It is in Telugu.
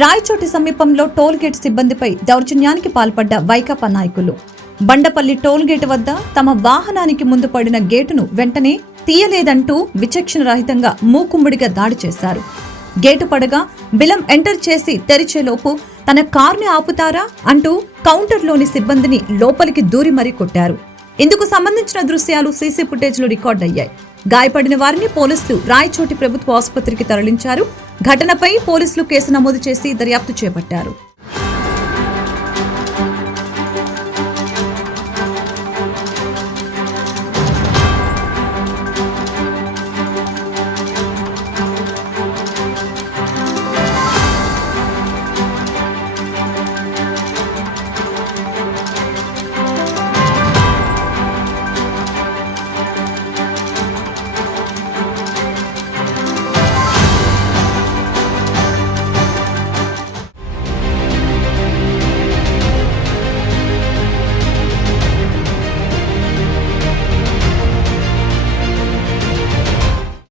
రాయచోటి సమీపంలో టోల్గేట్ సిబ్బందిపై దౌర్జన్యానికి పాల్పడ్డ వైకాపా నాయకులు. బండపల్లి టోల్గేట్ వద్ద తమ వాహనానికి ముందు పడిన గేటును వెంటనే తీయలేదంటూ విచక్షణ రహితంగా మూకుమ్మడిగా దాడి చేశారు. గేటు పడగా బిలం ఎంటర్ చేసి తెరిచేలోపు తన కారుని ఆపుతారా అంటూ కౌంటర్లోని సిబ్బందిని లోపలికి దూరి మరీ కొట్టారు. ఇందుకు సంబంధించిన దృశ్యాలు సీసీ ఫుటేజ్లో రికార్డ్ అయ్యాయి. గాయపడిన వారిని పోలీసులు రాయచోటి ప్రభుత్వ ఆసుపత్రికి తరలించారు. ఘటనపై పోలీసులు కేసు నమోదు చేసి దర్యాప్తు చేపట్టారు.